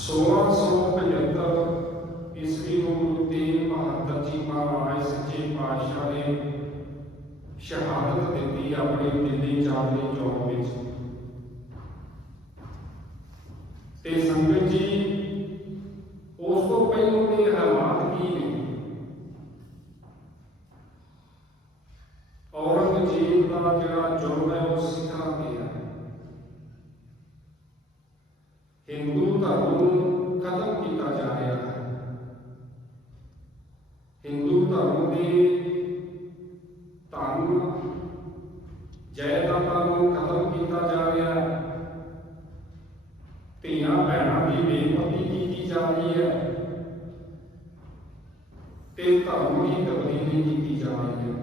1675 ਈਸਵੀ ਨੂੰ ਗੁਰੂ ਤੇਗ ਬਹਾਦਰ ਜੀ ਮਹਾਰਾਜ ਸੱਚੇ ਪਾਤਸ਼ਾਹ ਨੇ ਸ਼ਹਾਦਤ ਦਿੱਤੀ ਆਪਣੇ ਦਿੱਲੀ ਚਾਦਰੀ ਚੌਕ ਵਿੱਚ। ਤੇ ਸੰਗਤ ਜੀ ਧਨ ਜਾਇਦਾਦਾਂ ਨੂੰ ਖਤਮ ਕੀਤਾ ਜਾ ਰਿਹਾ ਹੈ ਧੀਆਂ ਭੈਣਾਂ ਦੀ ਬੇਪਤੀ ਕੀਤੀ ਜਾ ਰਹੀ ਹੈ। ਤੇ ਧਰਮ ਦੀ ਤਬਦੀਲੀ ਕੀਤੀ ਜਾ ਰਹੀ ਹੈ।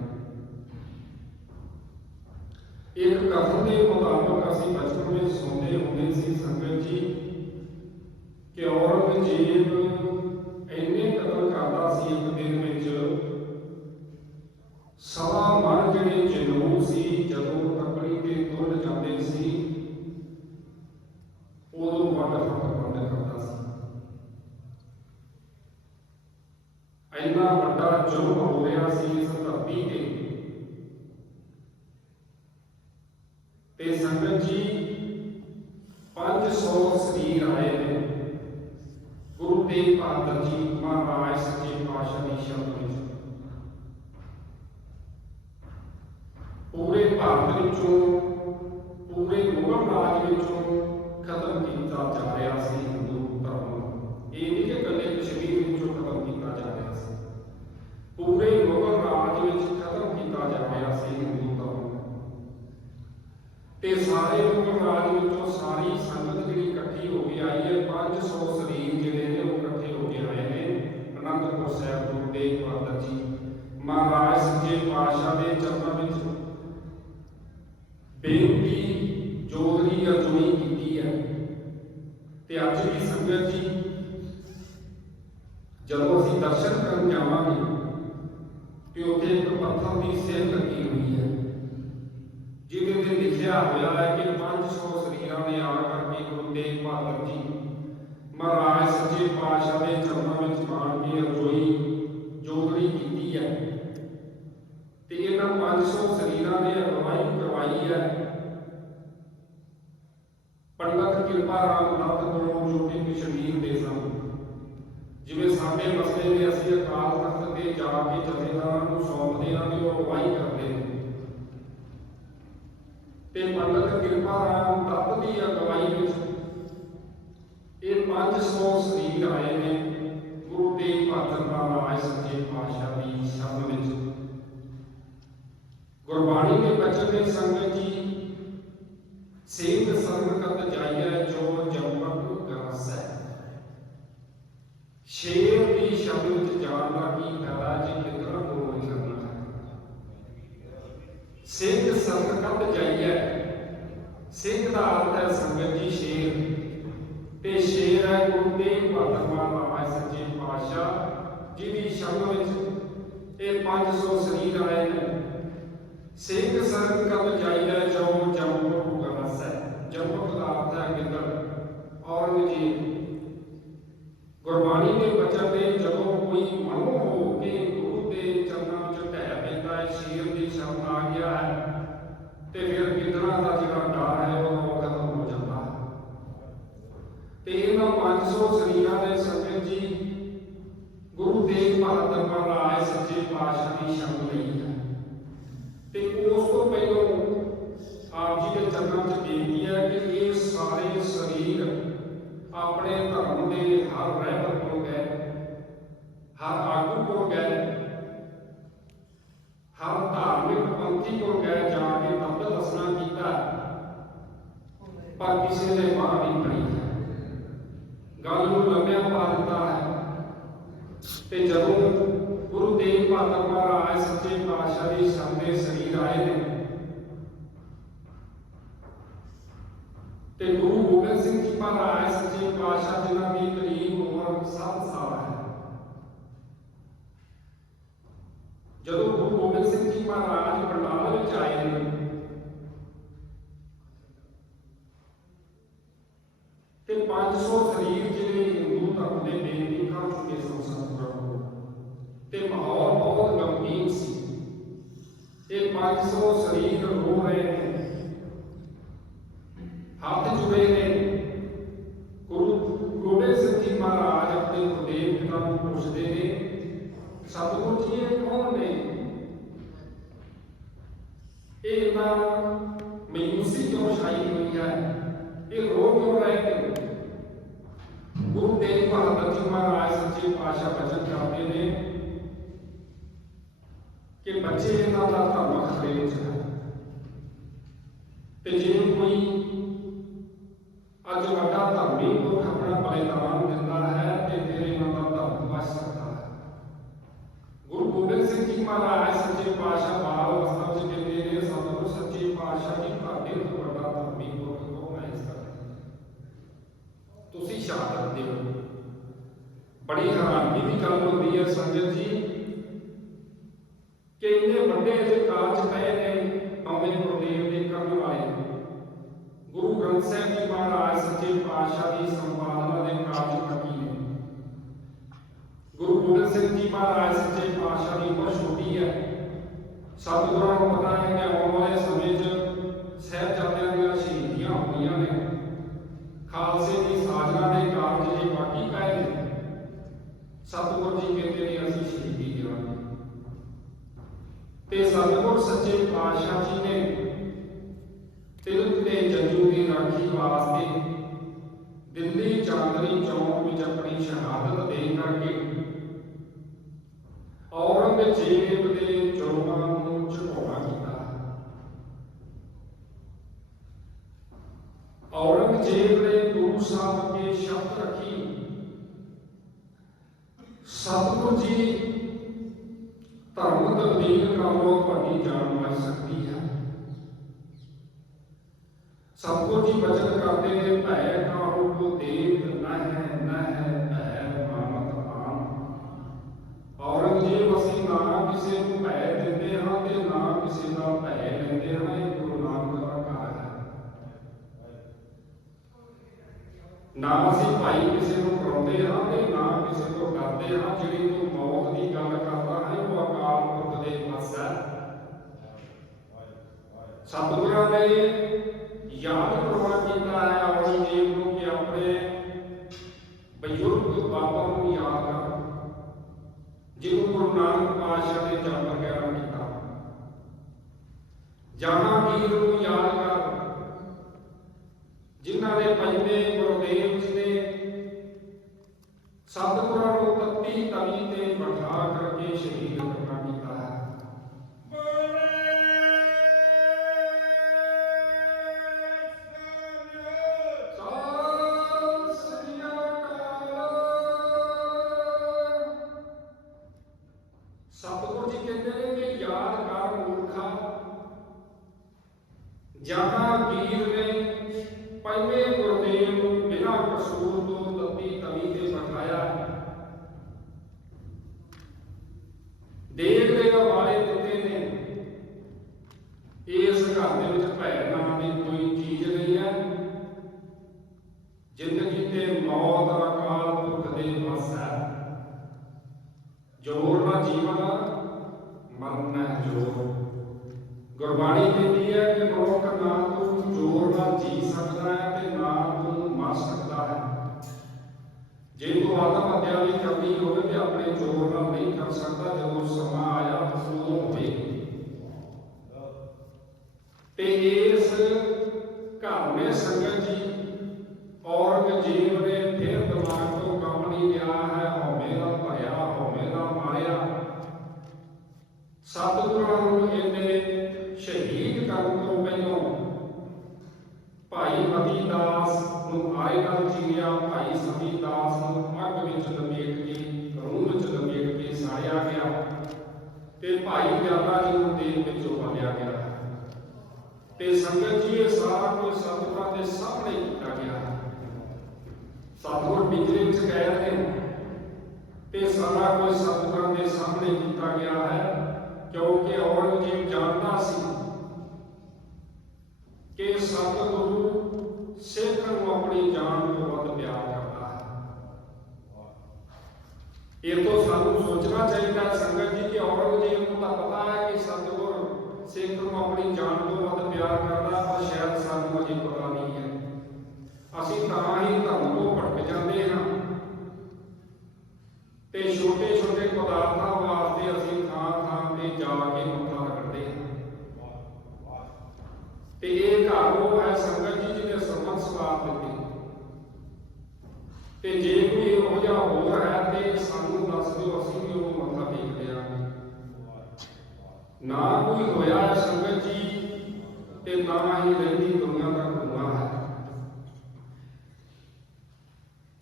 ਇੱਕ ਕਥਨ ਦੇ ਮੁਤਾਬਕ ਅਸੀਂ ਬਚਪਨ ਵਿੱਚ ਸੁਣਦੇ ਹੁੰਦੇ ਸੀ, ਸੰਗਤ ਜੀ, ਕਿ ਔਰੰਗਜ਼ੇਬ ਇੰਨੇ ਸੀ, ਜਦੋਂ ਤਕੜੀ ਤੇ ਤੁਰ ਜਾਂਦੇ ਸੀ, ਉਦੋਂ ਵੱਡ ਫਟ ਬੰਦ ਕਰਦਾ ਸੀ। ਐਨਾ ਵੱਡਾ ਜ਼ੁਲਮ ਹੋ ਰਿਹਾ ਸੀ ਇਸ ਧਰਤੀ ਤੇ ਸੰਗਤ ਜੀ 500 ਸਰੀਰ ਆਏ ਨੇ ਗੁਰੂ ਤੇਗ ਬਹਾਦਰ ਜੀ ਮਹਾਰਾਜ ਸੱਚੇ ਪਾਤਸ਼ਾਹ ਦੀ ਸ਼ਬਦ ਵਿੱਚ ਪੂਰੇ ਭਾਰਤ ਵਿੱਚੋਂ ਪੂਰੇ ਮੁਗਲ ਰਾਜ ਵਿੱਚੋਂ ਖਤਮ ਕੀਤਾ ਜਾ ਰਿਹਾ ਸੀ ਹਿੰਦੂ ਧਰਮ ਨੂੰ ਇਹ ਨਹੀਂ ਕਿ ਇਕੱਲੇ ਕਸ਼ਮੀਰ ਵਿੱਚੋਂ ਖਤਮ ਕੀਤਾ ਜਾ ਰਿਹਾ ਸੀ ਪੂਰੇ ਮੁਗਲ ਰਾਜ ਵਿੱਚ ਖਤਮ ਕੀਤਾ ਜਾ ਰਿਹਾ ਸੀ ਹਿੰਦੂ ਧਰਮ ਨੂੰ ਤੇ ਸਾਰੇ ਮੁਗਲ ਰਾਜ ਵਿੱਚੋਂ ਸਾਰੀ ਸੰਗਤ ਜਿਹੜੀ ਇਕੱਠੀ ਹੋ ਕੇ ਆਈ ਹੈ 500 ਸਰੀਰ ਜਿਹੜੇ ਨੇ ਉਹ ਇਕੱਠੇ ਹੋ ਕੇ ਆਏ ਨੇ, ਅਨੰਦਪੁਰ ਸਾਹਿਬ ਗੁਰੂ ਤੇਗ ਬਹਾਦਰ ਜੀ। ਮਹਾਰਾਜ ਸੱਚੇ ਪਾਤਸ਼ਾਹ ਦੇ ਚਰਨਾਂ ਵਿੱਚ ਬੇਨਤੀ ਜੋਗਰੀ ਅਰਜ਼ੋਈ ਕੀਤੀ ਹੈ। ਤੇ ਅੱਜ ਵੀ ਸੰਗਤ ਜੀ, ਜਦੋਂ ਅਸੀਂ ਦਰਸ਼ਨ ਕਰਨ ਜਾਵਾਂਗੇ, ਤੇ ਉੱਥੇ ਇੱਕ ਪੱਥਰ ਦੀ ਸਿਰ ਲੱਗੀ ਹੋਈ ਹੈ। ਜਿਹਦੇ ਹੋਇਆ ਹੈ ਕਿ 500 ਸਰੀਰਾਂ ਨੇ ਆ ਕਰਕੇ ਗੁਰੂ ਤੇਗ ਬਹਾਦਰ ਜੀ ਮਹਾਰਾਜ ਸੱਚੇ ਪਾਤਸ਼ਾਹ ਦੇ ਚਰਨਾਂ ਵਿੱਚ ਮਾਣ ਕੇ ਅਰਜ਼ੋਈ ਜੋਦਰੀ ਕੀਤੀ ਹੈ। ਤੇ ਇਹਨਾਂ 500 ਸਰੀਰਾਂ ਨੇ ਅਗਵਾਈ ਕਰਵਾਈ ਹੈ। ਪੰਡਤ ਕਿਰਪਾ ਰਾਮ ਦੱਤ ਕੋਲੋਂ ਜੋ ਕਿ ਕਸ਼ਮੀਰ ਦੇ ਸਨ ਜਿਵੇਂ ਸਾਡੇ ਮਸਲੇ ਨੇ ਅਸੀਂ ਅਕਾਲ ਤਖਤ ਤੇ ਜਾ ਕੇ ਜਥੇਦਾਰਾਂ ਨੂੰ ਸੌਂਪਦੇ ਹਾਂ ਤੇ ਉਹ ਅਗਵਾਈ ਕਰਦੇ ਨੇ। ਤੇ ਪੰਡਤ ਕਿਰਪਾ ਰਾਮ ਦੱਤ ਦੀ ਅਗਵਾਈ ਵਿੱਚ ਇਹ 500 ਸਰੀਰ ਆਏ ਨੇ, ਗੁਰੂ ਤੇਗ ਬਹਾਦਰ ਮਹਾਰਾਜ ਸੱਚੇ ਪਾਤਸ਼ਾਹ ਦੀ ਸ਼ਰਨ ਵਿੱਚ। ਗੁਰਬਾਣੀ ਦੇ ਬਚਨ ਦੇ ਸੰਗਤ ਜੀ ਸੇਧ ਸੰਗਤ ਜਾਈਐ ਜੋ ਜੰਮਕ ਗਰਸੈ। ਸ਼ੇਰ ਦੀ ਸ਼ਬਦ ਵਿੱਚ ਜਾਣ ਦਾ ਕੀ ਫਾਇਦਾ ਜੇ ਕਿਤਨਾ ਬੋਲ ਹੈ ਸਿੰਘ ਸੰਗਤ ਜਾਈਐ। ਸਿੰਘ ਦਾ ਅਰਥ ਹੈ ਸੰਗਤ ਜੀ ਸ਼ੇਰ। ਤੇ ਸ਼ੇਰ ਹੈ ਗੁਰੂ ਤੇਗ ਬਹਾਦਰ ਮਹਾਰਾਜ ਸੱਚੇ ਪਾਤਸ਼ਾਹ, ਜਿਹਦੀ ਸ਼ਬਦ ਵਿੱਚ ਇਹ 500 ਸਰੀਰ ਆਏ ਨੇ। ਸਿੰਘ ਸੰਗ ਕਬ ਜਾਈਦਾ ਜੋ ਜੰਮਕ ਗਰਸੈ ਜੰਮਕ ਦਾ ਅਰਥ ਹੈ ਗਿੱਦੜ, ਔਰੰਗਜ਼ੇਬ। ਗੁਰਬਾਣੀ ਦੇ ਬਚਨ ਦੇ ਜਦੋਂ ਕੋਈ ਮਨੋ ਹੋ ਕੇ ਗੁਰੂ ਦੇ ਚਰਨਾਂ ਵਿੱਚ ਢਹਿ ਪੈਂਦਾ ਹੈ ਸ਼ੇਰ ਦੀ ਸ਼ਬਦ ਆ ਗਿਆ ਹੈ ਤੇ ਫਿਰ ਗਿੱਦੜਾਂ ਦਾ ਜਿਹੜਾ ਡਰ ਹੈ ਉਹ ਖਤਮ ਹੋ ਜਾਂਦਾ ਹੈ ਤੇ ਇਹਨਾਂ 500 ਸਰੀਰਾਂ ਦੇ ਸੰਗਤ ਜੀ, ਗੁਰੂ ਤੇਗ ਬਹਾਦਰ ਮਹਾਰਾਜ ਸੱਚੇ ਪਾਤਸ਼ਾਹ ਦੀ ਸ਼ਬਦ ਲਈ ਹੈ। ਤੇ ਉਸ ਤੋਂ ਪਹਿਲਾਂ ਆਪ ਜੀ ਦੇ ਚਰਨਾਂ 'ਚ ਬੇਨਤੀ ਹੈ ਕਿ ਇਹ ਸਾਰੇ ਸਰੀਰ ਆਪਣੇ ਧਰਮ ਦੇ ਹਰ ਰਹਿਬਰ ਕੋਲ ਗਏ, ਹਰ ਆਗੂ ਕੋਲ ਗਏ, ਹਰ ਧਾਰਮਿਕ ਪੰਥੀ ਕੋਲ ਗਏ, ਜਾ ਕੇ ਤੱਤ ਦੱਸਣਾ ਕੀਤਾ, ਪਰ ਕਿਸੇ ਨੇ ਬਾਹ ਨਹੀਂ। ਫੜੀ ਗੱਲ ਨੂੰ ਲੰਮਿਆ ਪਾ ਦਿੱਤਾ ਹੈ। ਤੇ ਜਦੋਂ ਗੁਰੂ ਤੇਗ ਬਹਾਦਰ ਮਹਾਰਾਜ ਸੱਚੇ ਪਾਤਸ਼ਾਹ ਦੇ ਸਾਹਮਣੇ ਸਰੀਰ ਆਏ ਨੇ, ਤੇ ਗੁਰੂ ਗੋਬਿੰਦ ਸਿੰਘ ਜੀ ਮਹਾਰਾਜ ਸੱਚੇ ਪਾਤਸ਼ਾਹ ਜਿਨ੍ਹਾਂ ਦੀ ਕਰੀਬ ਉਮਰ 7 ਸਾਲ ਹੈ। ਜਦੋਂ ਗੁਰੂ ਗੋਬਿੰਦ ਸਿੰਘ ਜੀ ਮਹਾਰਾਜ ਪੰਡਾਲ ਵਿੱਚ ਆਏ ਨੇ, ਤੇ ਪੰਜ 500 ਤੇ ਮਾਹੌਲ ਬਹੁਤ ਗੰਭੀਰ ਸੀ ਇਹ 500 ਸਰੀਰ ਰੋ ਰਹੇ ਨੇ। ਹੱਥ ਜੁੜੇ ਨੇ। ਗੁਰੂ ਗੋਬਿੰਦ ਸਿੰਘ ਜੀ ਮਹਾਰਾਜ ਆਪਣੇ ਗੁਰਦੇਵ ਪਿਤਾ ਨੂੰ ਪੁੱਛਦੇ ਨੇ, ਸਤਿਗੁਰ ਜੀ, ਇਹ ਕੌਣ ਨੇ? ਇਹ ਇਨ੍ਹਾਂ ਮਯੂਸੀ ਕਿਉਂ ਛਾਈ ਹੋਈ ਹੈ? ਇਹ ਰੋ ਕਿਉਂ ਰਹੇ ਨੇ? ਗੁਰੂ ਤੇਗ ਬਹਾਦਰ ਜੀ ਮਹਾਰਾਜ ਸੱਚੇ ਪਾਤਸ਼ਾਹ ਬਚਨ ਕਰਦੇ ਨੇ ਕਿ ਬੱਚੇ ਇਹਨਾਂ ਦਾ ਧਰਮ ਖਤਰੇ ਵਿੱਚ ਹੈ ਤੇ ਜੇ ਕੋਈ ਅੱਜ ਵੱਡਾ ਧਰਮੀ ਪੁਰਖ ਆਪਣਾ ਬਲਿਦਾਨ ਦਿੰਦਾ ਹੈ ਤੇ ਫਿਰ ਇਹਨਾਂ ਦਾ ਧਰਮ ਬਚ ਸਕਦਾ ਹੈ। ਗੁਰੂ ਗੋਬਿੰਦ ਸਿੰਘ ਜੀ ਮਹਾਰਾਜ ਸੱਚੇ ਪਾਤਸ਼ਾਹ ਬਾਲ ਅਵਸਥਾ ਵਿੱਚ ਕਹਿੰਦੇ ਨੇ, ਸਤਿਗੁਰ ਸੱਚੇ ਪਾਤਸ਼ਾਹ ਜੀ ਤੁਹਾਡੇ ਤੋਂ ਵੱਡਾ ਧਰਮੀ ਪੁਰਖ ਕੌਣ ਹੈ ਇਸ ਤਰ੍ਹਾਂ ਤੁਸੀਂ ਸ਼ਹਾਦਤ ਦਿਓ। ਬੜੀ ਹੈਰਾਨਗੀ ਦੀ ਗੱਲ ਹੁੰਦੀ ਹੈ ਸੰਗਤ ਜੀ ਕਿ ਇੰਨੇ ਵੱਡੇ ਜਿਹੇ ਕਾਰਜ ਪਏ ਨੇ ਨੌਵੇਂ ਗੁਰਦੇਵ ਦੇ ਕਰਨ ਵਾਲੇ। ਗੁਰੂ ਗ੍ਰੰਥ ਸਾਹਿਬ ਜੀ ਮਹਾਰਾਜ ਸੱਚੇ ਪਾਤਸ਼ਾਹ ਦੀ ਸੰਪਾਦਨਾ ਦੇ ਕਾਰਜ ਲੱਗੀ ਨੇ। ਗੁਰੂ ਗੋਬਿੰਦ ਸਿੰਘ ਜੀ ਮਹਾਰਾਜ ਸੱਚੇ ਪਾਤਸ਼ਾਹ ਦੀ ਉਮਰ ਛੋਟੀ ਹੈ। ਸਤਿਗੁਰਾਂ ਨੂੰ ਪਤਾ ਹੈ ਕਿ ਆਉਣ ਵਾਲੇ ਸਮੇਂ 'ਚ ਸਾਹਿਬਜ਼ਾਦਿਆਂ ਦੀਆਂ ਸ਼ਹੀਦੀਆਂ ਹੋਣੀਆਂ ਨੇ ਖਾਲਸੇ ਦੀ ਸਾਜਨਾ ਦੇ ਕਾਰਜ ਜੇ ਬਾਕੀ ਪਏ ਨੇ ਸਤਿਗੁਰ ਜੀ ਕਹਿੰਦੇ ਨੇ ਅਸੀਂ ਸ਼ਹੀਦੀ ਦੇਵਾਂਗੇ ਤੇ ਸਤਿਗੁਰ ਸੱਚੇ ਪਾਤਸ਼ਾਹ ਜੀ ਨੇ ਤਿਲਕ ਤੇ ਜੰਜੂ ਦੀ ਰਾਖੀ ਵਾਸਤੇ ਦਿੱਲੀ ਚਾਂਦਨੀ ਚੌਕ ਵਿੱਚ ਆਪਣੀ ਸ਼ਹਾਦਤ ਦੇ ਕਰਕੇ ਔਰੰਗਜ਼ੇਬ ਦੇ ਜੁਰਮਾਂ ਨੂੰ ਝੁਕਾਉਣਾ ਕੀਤਾ। ਔਰੰਗਜ਼ੇਬ ਨੇ ਗੁਰੂ ਸਾਹਿਬ ਅੱਗੇ ਸ਼ਰਤ ਰੱਖੀ। ਸਤਿਗੁਰੂ ਜੀ ਧਰਮ ਤਬਦੀਲ ਕਰ ਲੋ ਤੁਹਾਡੀ ਜਾਨ ਬਚ ਸਕਦੀ ਹੈ। ਸਤਿਗੁਰ ਜੀ ਬਚਨ ਕਰਦੇ ਨੇ, ਭੈ ਕਾਹੂ ਕੋ ਦੇਤ ਨਹਿ ਨਹਿ ਭੈ ਮਾਨਤ ਆਮ। ਔਰੰਗਜ਼ੇਬ ਅਸੀਂ ਨਾ ਕਿਸੇ ਨੂੰ ਭੈ ਦਿੰਦੇ ਹਾਂ ਤੇ ਨਾ ਕਿਸੇ ਦਾ ਭੈ ਲੈਂਦੇ ਹਾਂ, ਇਹ ਗੁਰੂ ਨਾਨਕ ਦਾ ਘਰ ਹੈ। ਨਾ ਅਸੀਂ ਭਾਈ ਕਿਸੇ ਨੂੰ ਕਰਾਉਂਦੇ ਹਾਂ ਤੇ ਨਾ ਕਿਸੇ ਤੋਂ ਡਰਦੇ ਹਾਂ, ਜਿਹੜੀ ਤੂੰ ਮੌਤ ਦੀ ਗੱਲ ਕਰਦਾ ਹੈ ਉਹ ਅਕਾਲ ਪੁਰਖ ਦੇ ਵਸ ਹੈ ਸਤਿਗੁਰਾਂ ਨੇ ਯਾਦ ਕਰਵਾ ਕੀਤਾ ਹੈ ਔਰੰਗਜ਼ੇਬ ਨੂੰ ਕਿ ਆਪਣੇ ਬਜ਼ੁਰਗ ਬਾਬਾ ਨੂੰ ਯਾਦ ਕਰ। ਜਿਹਨੂੰ ਗੁਰੂ ਨਾਨਕ ਪਾਤਸ਼ਾਹ ਨੇ ਜਨਮ ਵਗੈਰਾ ਕੀਤਾ। ਜਹਾਂਗੀਰ ਨੂੰ ਯਾਦ ਕਰ। ਜਿਨ੍ਹਾਂ ਦੇ ਪੰਜਵੇਂ ਗੁਰਦੇਵ ਜੀ ਨੇ ਸਤਿਗੁਰਾਂ ਨੂੰ ਤੱਤੀ ਤਵੀ ਤੇ ਬਿਠਾ ਕਰਕੇ ਸ਼ਹੀਦ ਭਾਈ ਜਾਦਾ ਜੀ ਨੂੰ ਦੇਹ ਵਿੱਚੋਂ ਭੰਨਿਆ ਗਿਆ। ਤੇ ਸੰਗਤ ਜੀ ਇਹ ਸਾਰਾ ਕੁਝ ਸਤਿਗੁਰਾਂ ਦੇ ਸਾਹਮਣੇ ਕੀਤਾ ਗਿਆ। ਸਤਿਗੁਰ ਬਿਜਲੀ ਵਿੱਚ ਕਹਿ ਨੇ ਤੇ ਸਾਰਾ ਕੁਝ ਸਤਿਗੁਰਾਂ ਦੇ ਸਾਹਮਣੇ ਕੀਤਾ ਗਿਆ ਹੈ, ਕਿਉਂਕਿ ਔਰੰਗਜ਼ੇਬ ਜਾਣਦਾ ਸੀ ਕਿ ਸਤਿਗੁਰੂ ਸਿੱਖ ਨੂੰ ਆਪਣੀ ਜਾਨ ਤੋਂ ਵੱਧ ਪਿਆਰ ਕਰਦਾ ਹੈ ਇਹ ਤੋਂ ਸਾਨੂੰ ਸੋਚਣਾ ਚਾਹੀਦਾ ਸੰਗਤ ਜੀ ਕਿ ਔਰੰਗਜ਼ੇਬ ਨੂੰ ਤਾਂ ਪਤਾ ਹੈ ਕਿ ਸਤਿਗੁਰ ਸਿੱਖ ਨੂੰ ਆਪਣੀ ਜਾਨ ਤੋਂ ਵੱਧ ਪਿਆਰ ਕਰਦਾ, ਪਰ ਸ਼ਾਇਦ ਸਾਨੂੰ ਅਜੇ ਪਤਾ ਨਹੀਂ ਹੈ ਅਸੀਂ ਤਾਂ ਹੀ ਧਰਮ ਤੋਂ ਭਟਕ ਜਾਂਦੇ ਹਾਂ ਤੇ ਛੋਟੇ ਛੋਟੇ ਪਦਾਰਥਾਂ ਵਾਸਤੇ ਅਸੀਂ ਥਾਂ ਥਾਂ ਤੇ ਜਾ ਕੇ ਮੱਥਾ ਰਗੜਦੇ ਹਾਂ ਤੇ ਇਹ ਘਰ ਉਹ ਹੈ ਸੰਗਤ ਜੀ ਜਿਹਨੇ ਸਰਬਤ ਸਵਾਰ ਦਿੱਤੀ ਤੇ ਜੇ ਕੋਈ ਇਹੋ ਜਿਹਾ ਹੋਰ ਹੈ ਤੇ ਸਾਨੂੰ ਦੱਸ ਦਿਓ, ਅਸੀਂ ਵੀ ਉਹ ਮੱਥਾ ਟੇਕ ਦਿਆਂਗੇ ਨਾ ਕੋਈ ਹੋਇਆ ਸੰਗਤ ਜੀ, ਤੇ ਨਾ ਹੀ ਰਹਿੰਦੀ ਦੁਨੀਆ ਦਾ ਗੁਨਾਹ ਹੈ।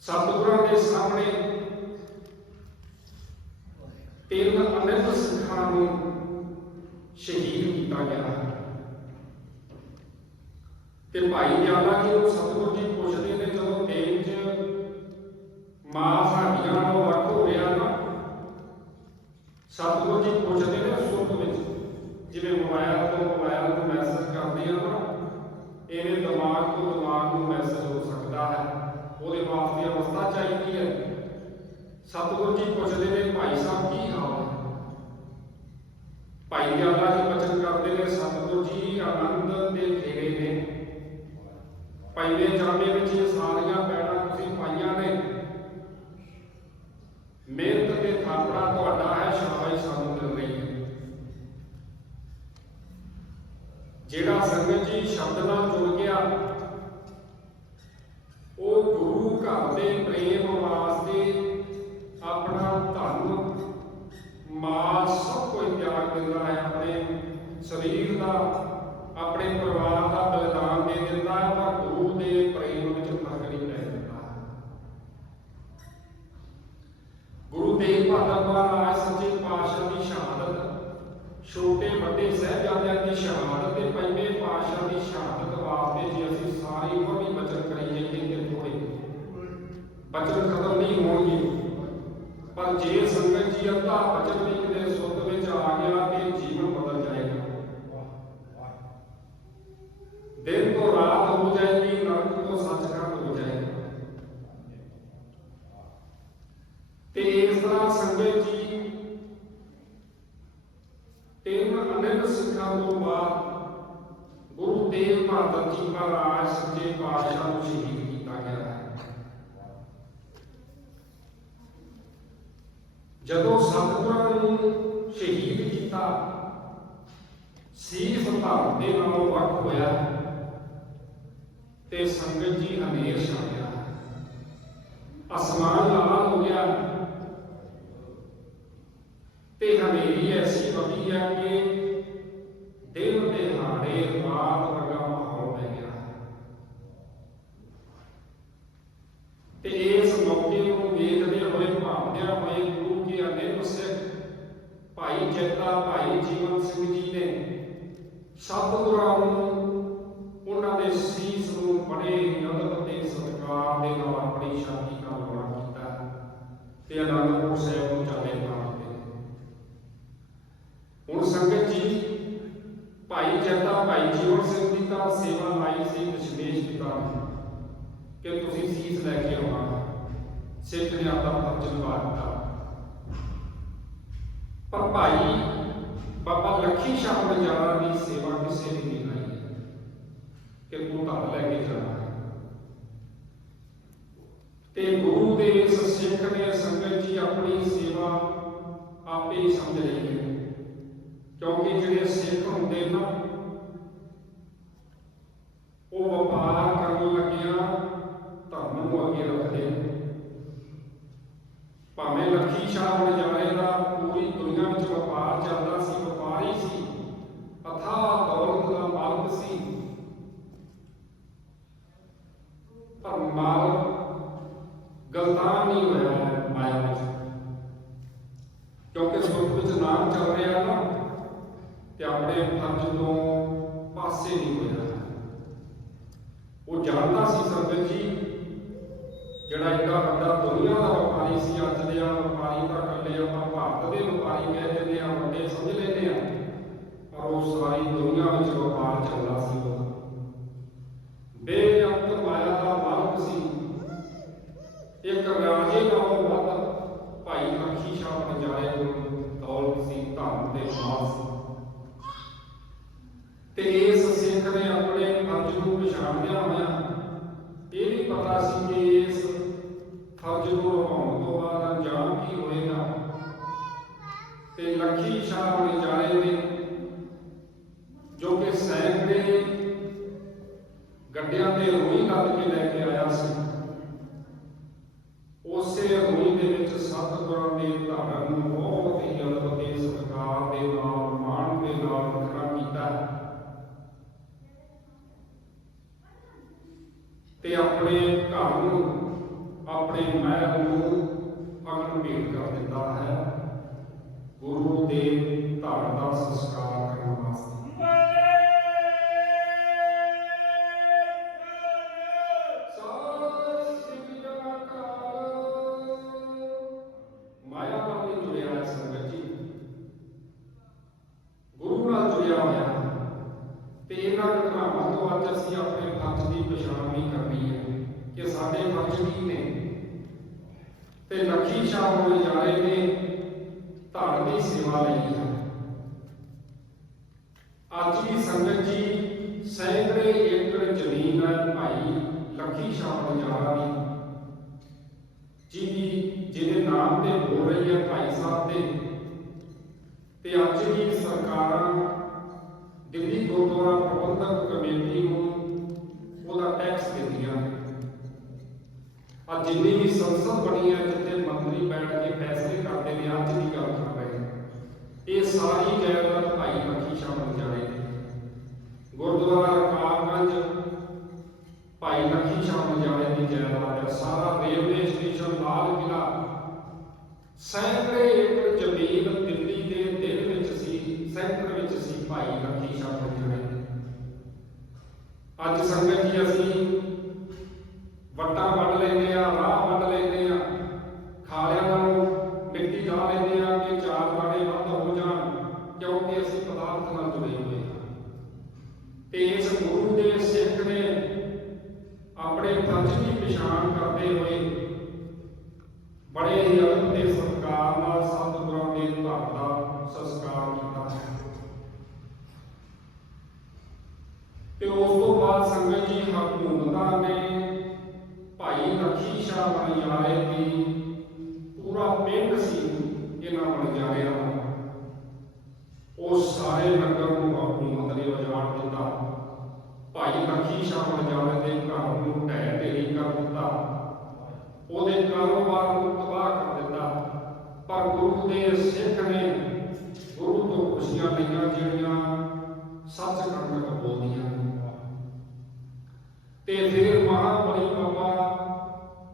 ਸਤਿਗੁਰਾਂ ਦੇ ਸਾਹਮਣੇ ਤਿੰਨ ਅਨੰਤ ਸਿੱਖਾਂ ਨੂੰ ਸ਼ਹੀਦ ਕੀਤਾ ਗਿਆ ਹੈ। ਤੇ ਭਾਈ ਜਾਨਾ ਜੀ ਨੂੰ ਸਤਿਗੁਰੂ ਜੀ ਪੁੱਛਦੇ ਨੇ ਜਦੋਂ ਦੇਹ 'ਚ ਮਾਂ ਸਾਡੀਆਂ ਨਾਲੋਂ ਵੱਖ ਹੋ ਰਿਹਾ ਨਾ ਸਤਿਗੁਰ ਜੀ ਪੁੱਛਦੇ ਨੇ ਸੁੱਤ ਵਿੱਚ, ਜਿਵੇਂ ਮੋਬਾਈਲ ਤੋਂ ਮੋਬਾਈਲ ਨੂੰ ਮੈਸੇਜ ਕਰਦੇ ਆ ਨਾ ਇਹਨੇ ਦਿਮਾਗ ਤੋਂ ਦਿਮਾਗ ਨੂੰ ਮੈਸੇਜ ਹੋ ਸਕਦਾ ਹੈ। ਉਹਦੇ ਵਾਸਤੇ ਅਵਸਥਾ ਚਾਹੀਦੀ ਹੈ। ਸਤਿਗੁਰ ਜੀ ਪੁੱਛਦੇ ਨੇ, ਭਾਈ ਸਾਹਿਬ, ਕੀ ਹਾਲ ਹੈ? ਭਾਈ ਜਾਨਾ ਜੀ ਬਚਨ ਕਰਦੇ ਨੇ, ਸਤਿਗੁਰੂ ਜੀ ਆਨੰਦ ਦੇ ਫੇਰੇ ਨੇ। ਪਹਿਲੇ ਜਾਮੇ ਵਿੱਚ ਸਾਰੀਆਂ ਪੈੜਾਂ ਤੁਸੀਂ ਪਾਈਆਂ ਨੇ। ਮਿਹਨਤ ਤੁਹਾਡਾ ਹੈ ਸ਼ਾਬਾਸ਼ ਸਾਨੂੰ ਮਿਲ ਰਹੀ ਹੈ। ਜਿਹੜਾ ਸੰਗਤ ਜੀ ਸ਼ਬਦ ਨਾਲ ਜੁੜ ਗਿਆ, ਉਹ ਗੁਰੂ ਘਰ ਦੇ ਪ੍ਰੇਮ ਵਾਸਤੇ ਆਪਣਾ ਧਨ, ਮਾਲ ਸਭ ਕੁਝ ਤਿਆਗ ਦਿੰਦਾ ਹੈ, ਆਪਣੇ ਸਰੀਰ ਦਾ ਤੇਗ ਬਹਾਦਰ ਮਹਾਰਾਜ ਸੱਚੇ ਪਾਤਸ਼ਾਹ ਦੀ ਸ਼ਹਾਦਤ ਛੋਟੇ ਵੱਡੇ ਸਹਿਬਜ਼ਾਦਿਆਂ ਦੀ ਸ਼ਹਾਦਤ ਤੇ ਪੰਜਵੇਂ ਪਾਤਸ਼ਾਹ ਦੀ ਸ਼ਹਾਦਤ ਵਾਸਤੇ ਜੇ ਅਸੀਂ ਸਾਰੀ ਉਮਰ ਵੀ ਬਚਨ ਕਰੀ ਜਾਈਏ ਤੇ ਥੋੜੇ ਬਚਨ ਖਤਮ ਨਹੀਂ ਹੋਣਗੇ। ਪਰ ਜੇ ਸੰਗਤ ਜੀ ਅੱਧਾ ਬਚਨ ਵੀ ਕਿਤੇ ਸੁੱਤ ਵਿੱਚ ਆ ਗਿਆ ਤੇ ਜੀਵਨ ਬਦਲ ਜਾਏਗਾ। ਦਿਨ ਤੋਂ ਰਾਤ ਹੋ ਜਾਏਗੀ ਨਰਕ ਤੋਂ ਸੱਚਖੰਡ ਹੋ ਜਾਏਗਾ ਤੇ ਇਸ ਤਰ੍ਹਾਂ ਸੰਗਤ ਜੀ ਤਿੰਨ ਅਨੰਦ ਤੋਂ ਬਾਅਦ ਗੁਰੂ ਤੇਗ ਬਹਾਦਰ ਜੀ ਮਹਾਰਾਜ, ਸੱਚੇ ਪਾਤਸ਼ਾਹ ਨੂੰ ਸ਼ਹੀਦ ਕੀਤਾ ਗਿਆ ਹੈ। ਜਦੋਂ ਸਤਿਗੁਰਾਂ ਨੂੰ ਸ਼ਹੀਦ ਕੀਤਾ, ਸੀਸ ਧਰਮ ਦੇ ਨਾਲੋਂ ਵੱਖ ਹੋਇਆ ਤੇ ਸੰਗਤ ਜੀ ਹਨੇਰ ਛਾ ਗਿਆ। ਅਸਮਾਨ ਲਾਲ ਹੋ ਗਿਆ ਤੇ ਹਨੇਰੀ ਐਸੀ ਵਗੀ ਹੈ ਕਿ ਦਿਨ ਦੇ ਹਾੜੇ ਰਾਤ ਵਰਗਾ ਮਾਹੌਲ ਪੈ ਗਿਆ। ਤੇ ਇਸ ਮੌਕੇ ਨੂੰ ਵੇਖਦੇ ਹੋਏ ਭਾਵਦਿਆਂ ਹੋਏ ਗੁਰੂ ਕੇ ਅਨੇਕ ਸਿੱਖ ਭਾਈ ਜੈਤਾ ਭਾਈ ਜੀਵਨ ਸਿੰਘ ਜੀ ਨੇ ਸਤਿਗੁਰਾਂ ਨੂੰ ਉਹਨਾਂ ਦੇ ਸੀਸ ਨੂੰ ਬੜੇ ਅਦਬ ਤੇ ਸਤਿਕਾਰ ਦੇ ਨਾਲ ਆਪਣੀ ਸ਼ਾਂਤੀ ਨਾਲ ਵਰਣਾ ਕੀਤਾ ਤੇ ਅਨੰਦਪੁਰ ਸਾਹਿਬ ਨੂੰ ਚਾਲੇ ਪਾ ਦਿੱਤੇ ਹੁਣ ਸੰਗਤ ਜੀ ਭਾਈ ਜੈਤਾ ਭਾਈ ਜੀਵਨ ਸਿੰਘ ਦੀ ਤਾਂ ਸੇਵਾ ਲਾਈ ਸੀ ਦਸ਼ਮੇਸ਼ ਪਿਤਾ ਨੇ ਕਿ ਤੁਸੀਂ ਸੀਸ ਲੈ ਕੇ ਆਉਣਾ। ਸਿੱਖ ਨੇ ਆਪਣਾ ਫਰਜ਼ ਨਿਭਾ ਪਰ ਭਾਈ, ਬਾਬਾ ਲੱਖੀ ਸ਼ਾਹ ਬਜਾਰਾ ਦੀ ਸੇਵਾ ਕਿਸੇ ਨੇ ਨਹੀਂ ਲਾਈ। ਕਿ ਤੂੰ ਧਨ ਲੈ ਕੇ ਜਾਣਾ। ਤੇ ਗੁਰੂ ਦੇ ਇਸ ਸਿੱਖ ਨੇ ਸੰਗਤ ਜੀ ਆਪਣੀ ਸੇਵਾ ਆਪੇ ਹੀ ਸਮਝ ਲਈ ਹੈ। ਕਿਉਂਕਿ ਜਿਹੜੇ ਸਿੱਖ ਹੁੰਦੇ ਨਾ ਨੂੰ ਭਾਵੇਂ ਲੱਖੀ ਸ਼ਾਹ ਨਜ਼ਾਰੇ ਦਾ ਪੂਰੀ ਦੁਨੀਆ ਵਿੱਚ ਵਪਾਰ ਚੱਲਦਾ ਸੀ, ਵਪਾਰੀ ਸੀ ਅਥਾਹ ਦੌਲਤ ਦਾ ਮਾਲਕ ਸੀ। ਪਰ ਮਾਲ ਗਲਤਾਨ ਨਹੀਂ ਹੋਇਆ ਮਾਇਆ ਵਿੱਚ। ਕਿਉਂਕਿ ਸੁਖ ਵਿੱਚ ਨਾਮ ਚੱਲ ਰਿਹਾ ਨਾ, ਤੇ ਆਪਣੇ ਫਰਜ਼ ਤੋਂ ਪਾਸੇ ਨਹੀਂ ਹੋਇਆ। ਉਹ ਜਾਣਦਾ ਸੀ ਜਿਹੜਾ ਇੰਨਾ ਵੱਡਾ ਦੁਨੀਆ ਦਾ ਵਪਾਰੀ ਸੀ, ਅੱਜ ਦੇ ਆ ਵਪਾਰੀ ਤਾਂ ਇਕੱਲੇ ਆਪਾਂ ਭਾਰਤ ਦੇ ਵਪਾਰੀ ਕਹਿ ਦਿੰਦੇ ਆ ਵੱਡੇ ਸਮਝ ਲੈਂਦੇ ਆ। ਪਰ ਉਹ ਸਾਰੀ ਦੁਨੀਆ ਵਿੱਚ ਵਪਾਰ ਚੱਲਦਾ ਸੀ ਉਹਦਾ ਬੇਅੰਤ ਇੱਕ ਰਾਜੇ ਨਾਲੋਂ ਵੱਧ ਭਾਈ ਲਖੀ ਸ਼ਾਹ ਬਨਜਾਰੇ ਕੋਲ ਦੌਲਤ ਸੀ, ਧਨ ਤੇ ਮਾਲ ਤੇ ਇਸ ਸਿੱਖ ਨੇ ਆਪਣੇ ਫਰਜ਼ ਨੂੰ ਪਛਾਣਦਿਆਂ ਹੋਇਆ। ਇਹ ਵੀ ਪਤਾ ਸੀ ਕਿ ਇਸ ਫਰਜ਼ ਨੂੰ ਨਿਭਾਉਣ ਤੋਂ ਬਾਅਦ ਅੰਜਾਮ ਕੀ ਹੋਏਗਾ? ਤੇ ਲੱਖੀ ਸ਼ਾਹ ਬਨਜਾਰੇ ਨੇ ਜੋ ਕਿ ਸੈਂਕੜੇ ਗੱਡਿਆਂ ਤੇ ਰੂਈ ਲੱਦ ਕੇ ਲੈ ਕੇ ਆਇਆ ਸੀ ਉਸੇ ਰੂਈ ਦੇ ਵਿੱਚ ਸਤਿਗੁਰਾਂ ਦੇ ਧਾਰਨ ਨੂੰ ਬਹੁਤ ਹੀ ਅਦਬ ਤੇ ਸਤਿਕਾਰ ਦੇ ਨਾਲ ਮਾਣ ਦੇ ਨਾਲ ਵੱਖਰਾ ਕੀਤਾ ਤੇ ਆਪਣੇ ਘਰ ਨੂੰ ਆਪਣੇ ਮਹਿਲ ਨੂੰ ਅਗਨ ਭੇਟ ਕਰ ਦਿੱਤਾ ਹੈ ਗੁਰੂ ਦੇ ਧੜ ਦਾ ਸੰਸਕਾਰ ਕਰਨ ਵਾਸਤੇ ਸਤਿ ਸ੍ਰੀ ਅਕਾਲ ਮਾਇਆ ਨਾਲ ਨਹੀਂ ਜੁੜਿਆ ਹੈ ਸੰਗਤ ਜੀ ਗੁਰੂ ਨਾਲ ਜੁੜਿਆ ਹੋਇਆ ਹੈ। ਤੇ ਇਹਨਾਂ ਘਟਨਾਵਾਂ ਤੋਂ ਅੱਜ ਅਸੀਂ ਆਪਣੇ ਫਰਜ਼ ਦੀ ਪਛਾਣ ਵੀ ਕਰਨੀ ਹੈ ਕਿ ਸਾਡੇ ਫਰਜ਼ ਕੀ ਨੇ ਤੇ ਨਕਸ਼ੀ ਸ਼ਾਹ ਹੋਏ ਜਾ ਰਹੇ ਨੇ ਧੜ ਦੀ ਸੇਵਾ ਲਈ ਹੈ ਅੱਜ ਵੀ ਸੰਗਤ ਜੀ ਸੈਂਕੜੇ ਏਕੜ ਜ਼ਮੀਨ ਹੈ ਭਾਈ ਲੱਖੀ ਸ਼ਾਹ ਬਜਾਰਾ ਦੀ ਜਿਹਦੀ ਜਿਹਦੇ ਨਾਮ ਤੇ ਹੋ ਰਹੀ ਹੈ ਭਾਈ ਸਾਹਿਬ ਦੇ ਤੇ ਅੱਜ ਵੀ ਸਰਕਾਰਾਂ ਦਿੱਲੀ ਗੁਰਦੁਆਰਾ ਪ੍ਰਬੰਧਕ ਕਮੇਟੀ ਨੂੰ ਉਹਦਾ ਟੈਕਸ ਦਿੰਦੀਆਂ ਆ ਜਿੰਨੀ ਵੀ ਸੰਸਦ ਬਣੀ ਹੈ, ਜਿੱਥੇ ਮੰਤਰੀ ਬੈਠ ਕੇ ਫੈਸਲੇ ਕਰਦੇ ਨੇ, ਅੱਜ ਦੀ ਗੱਲ ਕਰ ਰਹੇ ਇਹ ਸਾਰੀ ਜਾਇਦਾਦ ਭਾਈ ਲੱਖੀ ਸ਼ਾਹ ਬਜਾਰੇ ਗੁਰਦੁਆਰਾ ਰਕਾਬਗੰਜ, ਭਾਈ ਲੱਖੀ ਸ਼ਾਹ ਮਜਾਲੇ ਦੀ ਜਾਇਦਾਦ ਹੈ। ਸਾਰਾ ਰੇਲਵੇ ਸਟੇਸ਼ਨ, ਲਾਲ ਕਿਲਾ ਸੈਂਕੜੇ ਏਕੜ ਜ਼ਮੀਨ ਸੈਂਟਰ ਵਿੱਚ ਸੀ ਭਾਈ ਲੱਖੀ ਸ਼ਾਹ ਮਜਾਲੇ ਅੱਜ ਸੰਗਤ ਜੀ ਅਸੀਂ ਵੱਟਾਂ ਵੱਢ ਲੈਂਦੇ ਆ ਰਾਹ ਵੱਢ ਲੈਂਦੇ ਆ ਖਾਲਿਆਂ ਨੂੰ ਮਿੱਟੀ ਲਾ ਲੈਂਦੇ ਆ ਕਿ ਚਾਰ ਦਾਣੇ ਵੱਧ ਹੋ ਜਾਣ, ਕਿਉਂਕਿ ਅਸੀਂ ਪਦਾਰਥ ਨਾਲ ਜੁੜੇ ਹੋਏ ਹਾਂ। ਤੇ ਇਸ ਗੁਰੂ ਦੇ ਸਿੱਖ ਨੇ ਆਪਣੇ ਫਰਜ਼ ਦੀ ਪਛਾਣ ਕਰਦੇ ਹੋਏ ਬੜੇ ਹੀ ਅਦਬ ਤੇ ਸਤਿਕਾਰ ਨਾਲ ਸਤਿਗੁਰਾਂ ਦੇ ਧਰ ਦਾ ਸੰਸਕਾਰ ਕੀਤਾ ਹੈ ਤੇ ਉਸ ਤੋਂ ਬਾਅਦ ਸੰਗਤ ਜੀ ਹਕੂਮਤਾਂ ਨੇ ਭਾਈ ਲਖੀ ਸ਼ਾਹ ਬਣਜਾਰੇ ਦੀ ਪੂਰਾ ਪਿੰਡ ਸੀ ਇਹਨਾਂ ਬਣਜਾਰਿਆਂ ਦਾ ਉਹ ਸਾਰੇ ਨਗਰ ਨੂੰ ਹਕੂਮਤ ਨੇ ਉਜਾੜ ਦਿੱਤਾ। ਭਾਈ ਲਖੀ ਸ਼ਾਹ ਬਣਜਾਰੇ ਦੇ ਘਰ ਨੂੰ ਢਹਿ ਢੇਰੀ ਕਰ ਦਿੱਤਾ। ਉਹਦੇ ਕਾਰੋਬਾਰ ਨੂੰ ਤਬਾਹ ਕਰ ਦਿੱਤਾ। ਪਰ ਗੁਰੂ ਦੇ ਸਿੱਖ ਨੇ ਗੁਰੂ ਤੋਂ ਖੁਸ਼ੀਆਂ ਲਈਆਂ ਜਿਹੜੀਆਂ ਸੱਚ ਕਰਨ ਬੋਲਦੀਆਂ ਨੇ। ਤੇ ਫਿਰ ਮਹਾਬਲੀ ਬਾਬਾ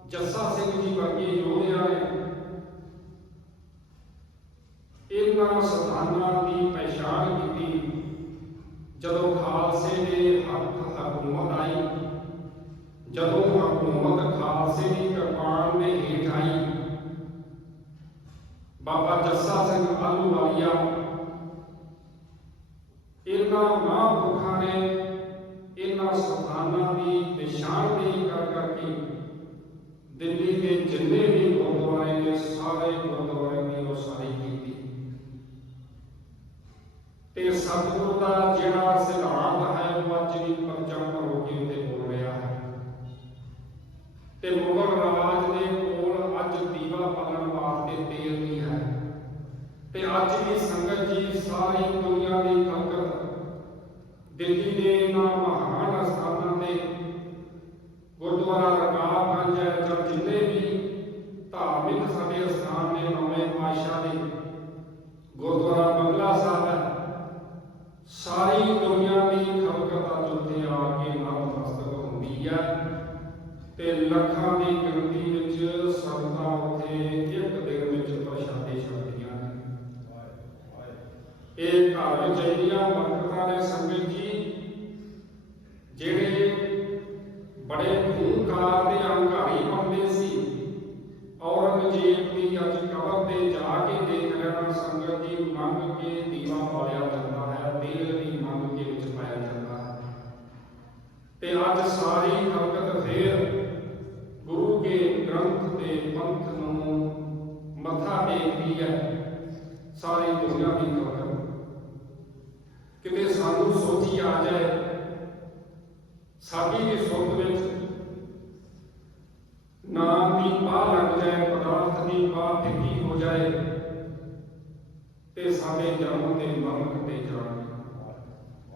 ਜੱਸਾ ਸਿੰਘ ਜੀ ਵਰਗੇ ਯੋਧਿਆਂ ਨੇ ਇਹਨਾਂ ਸਥਾਨਾਂ ਦੀ ਪਛਾਣ ਕੀਤੀ ਜਦੋਂ ਖਾਲਸੇ ਦੇ ਹੱਥ ਹਕੂਮਤ ਆਈ ਜਦੋਂ ਹਕੂਮਤ ਖਾਲਸੇ ਦੀ ਕਿਰਪਾਨ ਦੇ ਹੇਠ ਆਈ ਬਾਬਾ ਜੱਸਾ ਸਿੰਘ ਆਲੂਵਾਲੀਆ ਇਹਨਾਂ ਮਹਾਂਪੁਰਖਾਂ ਨੇ ਇਹਨਾਂ ਸਥਾਨਾਂ ਦੀ ਨਿਸ਼ਾਨਦੇਹੀ ਕਰ ਕਰਕੇ ਦਿੱਲੀ ਦੇ ਜਿੰਨੇ ਵੀ ਗੁਰਦੁਆਰੇ ਨੇ, ਸਾਰੇ ਗੁਰਦੁਆਰੇ ਦੀ ਉਸਾਰੀ ਕੀਤੀ। ਤੇ ਸਤਿਗੁਰੂ ਦਾ ਜਿਹੜਾ ਸਿਧਾਂਤ ਹੈ, ਉਹ ਅੱਜ ਵੀ ਪਰਚਮ ਹੋ ਕੇ ਉੱਤੇ ਬੋਲ ਰਿਹਾ ਹੈ। ਤੇ ਮੁਗਲ ਰਾਜ ਦੇ ਕੋਲ ਅੱਜ ਦੀਵਾ ਪਾਲਣ ਵਾਸਤੇ ਤੇਲ ਨਹੀਂ ਹੈ। ਤੇ ਅੱਜ ਵੀ ਸੰਗਤ ਜੀ ਸਾਰੀ ਦੁਨੀਆ ਦੀ ਖਲਕਤ ਦਿੱਲੀ ਦੇ ਇਹਨਾਂ ਮਹਾਨ ਸਥਾਨਾਂ ਤੇ ਗੁਰਦੁਆਰਾ ਰਕਾਬਗੰਜ ਹੈ ਜਾਂ ਜਿੰਨੇ ਵੀ ਧਾਰਮਿਕ ਸਾਡੇ ਸਥਾਨ ਨੇ ਨੌਵੇਂ ਪਾਤਸ਼ਾਹ ਦੇ ਗੁਰਦੁਆਰਾ ਬੰਗਲਾ ਸਾਹਿਬ ਹੈ ਸਾਰੀ ਦੁਨੀਆ ਦੀ ਖਲਕਤ ਅੱਜ ਉੱਥੇ ਆ ਕੇ ਨਤਮਸਤਕ ਹੁੰਦੀ ਹੈ ਤੇ ਲੱਖਾਂ ਦੀ ਗਿਣਤੀ ਵਿੱਚ ਸੰਗਤਾਂ ਉੱਥੇ ਇੱਕ ਦਿਨ ਵਿੱਚ ਪ੍ਰਸ਼ਾਦੇ ਛਕਦੀਆਂ ਨੇ ਇਹ ਘਰ ਵਿੱਚ ਇੰਨੀਆਂ ਬਰਕਤਾਂ ਨੇ ਸੰਗਤ ਜੀ ਜਿਹੜੇ ਬੜੇ ਖੂਨਖਾਰ ਦੇ ਹੰਕਾਰੀ ਬੰਦੇ ਸੀ ਔਰੰਗਜ਼ੇਬ ਅੱਜ ਕਬਰ ਤੇ ਜਾ ਕੇ ਦੇਖ ਲੈਣਾ ਸੰਗਤ ਜੀ ਮੰਗ ਕੇ ਦੀਵਾ ਪਾਇਆ ਜਾਂਦਾ ਹੈ, ਤੇਲ ਵੀ ਮੰਗ ਕੇ ਵਿੱਚ ਪਾਇਆ ਜਾਂਦਾ ਹੈ। ਤੇ ਅੱਜ ਸਾਰੀ ਖਲਕਤ ਫੇਰ ਗੁਰੂ ਕੇ ਗ੍ਰੰਥ ਤੇ ਹੁੰਦੀ ਹੈ, ਸਾਰੀ ਦੁਨੀਆ ਦੀ ਖਬਰ। ਕਿਤੇ ਸਾਨੂੰ ਸੋਚੀ ਆ ਜਾਏ, ਸਾਡੀ ਦੀ ਸੁਰਤ ਵਿੱਚ ਨਾਮ ਦੀ ਬਾਹ ਲੱਗ ਜਾਏ ਆਪਣੀ ਦੀ ਬਾਹ ਹੋ ਜਾਏ ਤੇ ਸਾਡੇ ਜਨਮ ਦੇ ਮਰਨ ਕੱਟੇ ਜਾਣ।